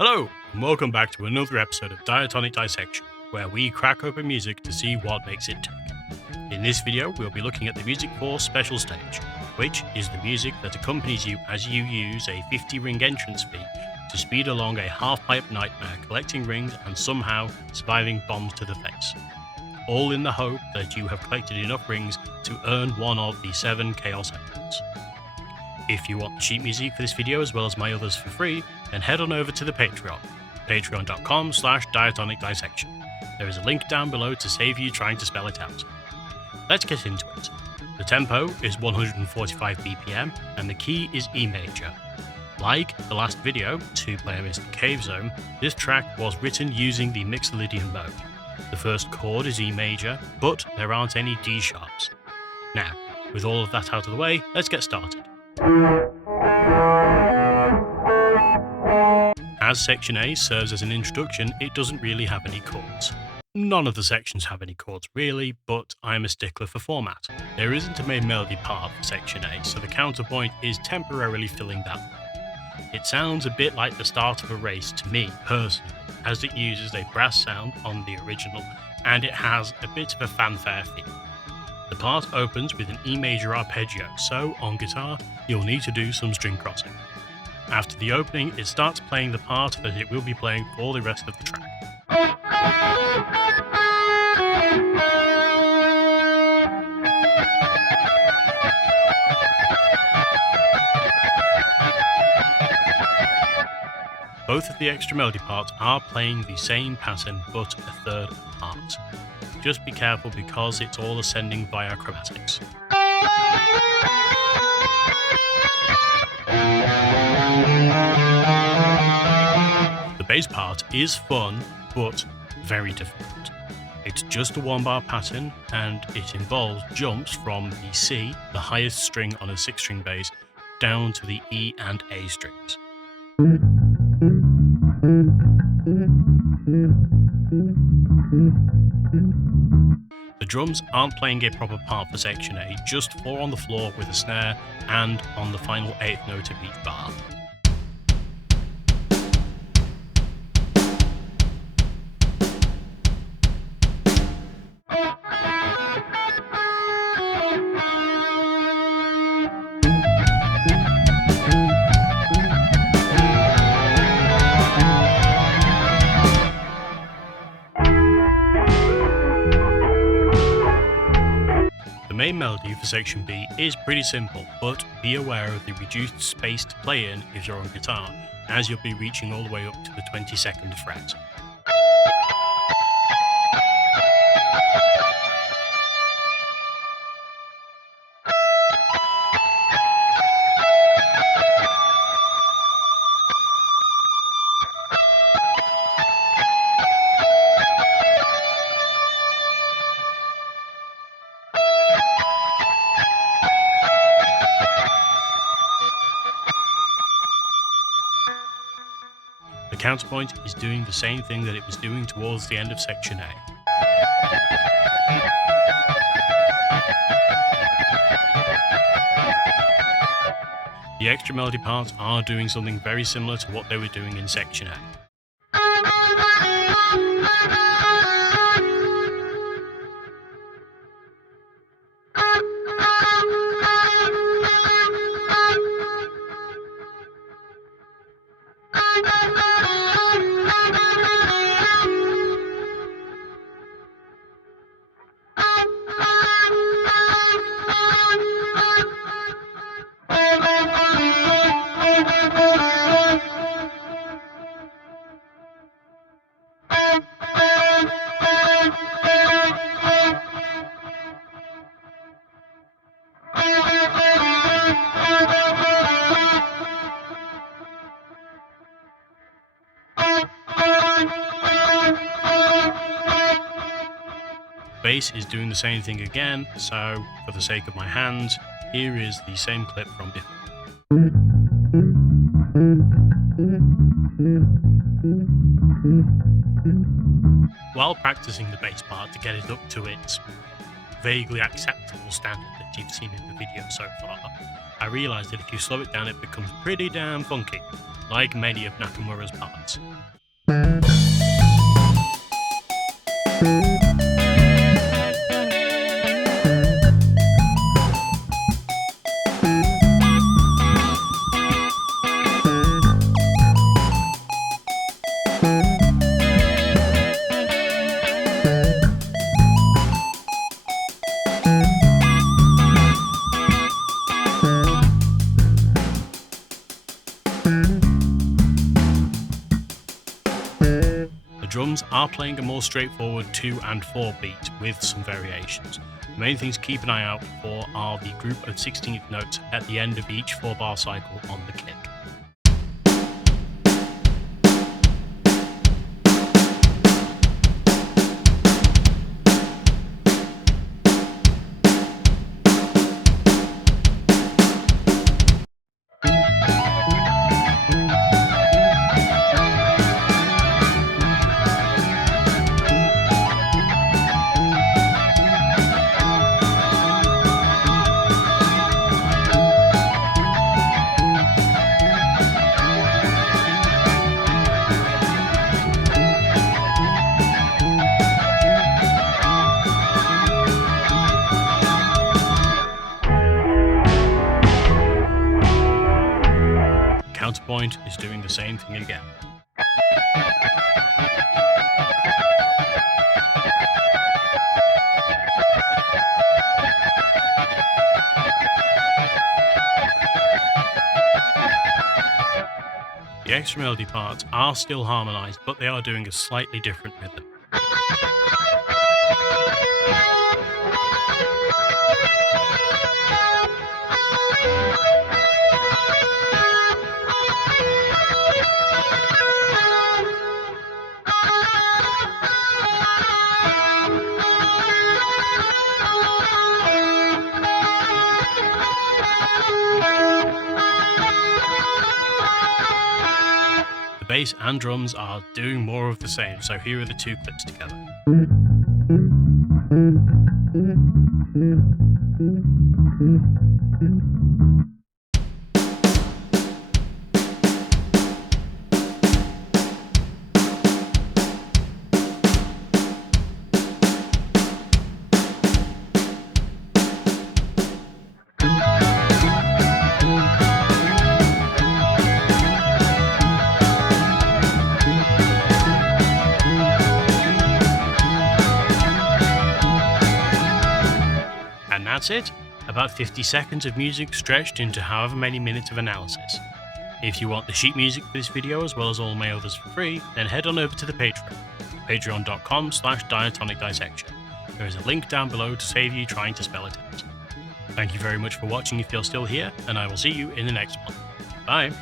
Hello, and welcome back to another episode of Diatonic Dissection, where we crack open music to see what makes it tick. In this video, we'll be looking at the music for Special Stage, which is the music that accompanies you as you use a 50-ring entrance fee to speed along a half-pipe nightmare collecting rings and somehow surviving bombs to the face. All in the hope that you have collected enough rings to earn one of the 7 Chaos Emeralds. If you want sheet music for this video as well as my others for free, then head on over to the Patreon, patreon.com/diatonic dissection. There is a link down below to save you trying to spell it out. Let's get into it. The tempo is 145 BPM and the key is E major. Like the last video, 2-player Mystic Cave Zone, this track was written using the Mixolydian mode. The first chord is E major, but there aren't any D sharps. Now, with all of that out of the way, let's get started. As Section A serves as an introduction, it doesn't really have any chords. None of the sections have any chords really, but I'm a stickler for format. There isn't a main melody part for Section A, so the counterpoint is temporarily filling that one. It sounds a bit like the start of a race to me personally, as it uses a brass sound on the original and it has a bit of a fanfare feel. The part opens with an E major arpeggio, so on guitar you'll need to do some string crossing. After the opening, it starts playing the part that it will be playing for the rest of the track. Both of the extra melody parts are playing the same pattern but a third part. Just be careful because it's all ascending via chromatics. The bass part is fun but very difficult. It's just a 1-bar pattern and it involves jumps from the C, the highest string on a 6-string bass, down to the E and A strings. The drums aren't playing a proper part for Section A, just 4 on the floor with a snare and on the final 8th note of each bar. The main melody for Section B is pretty simple, but be aware of the reduced space to play in if you're on guitar, as you'll be reaching all the way up to the 22nd fret. The counterpoint is doing the same thing that it was doing towards the end of Section A. The extra melody parts are doing something very similar to what they were doing in Section A. Bass is doing the same thing again, so for the sake of my hands, here is the same clip from before. While practicing the bass part to get it up to its vaguely acceptable standard that you've seen in the video so far, I realised that if you slow it down it becomes pretty damn funky, like many of Nakamura's parts. The drums are playing a more straightforward 2 and 4 beat with some variations. The main things to keep an eye out for are the group of 16th notes at the end of each 4-bar cycle on the kick. Counterpoint is doing the same thing again. The extra melody parts are still harmonised, but they are doing a slightly different rhythm. The bass and drums are doing more of the same, so here are the two clips together. And that's it, about 50 seconds of music stretched into however many minutes of analysis. If you want the sheet music for this video as well as all my others for free, then head on over to the Patreon, patreon.com/diatonicdissection. There is a link down below to save you trying to spell it out. Thank you very much for watching if you're still here, and I will see you in the next one. Bye!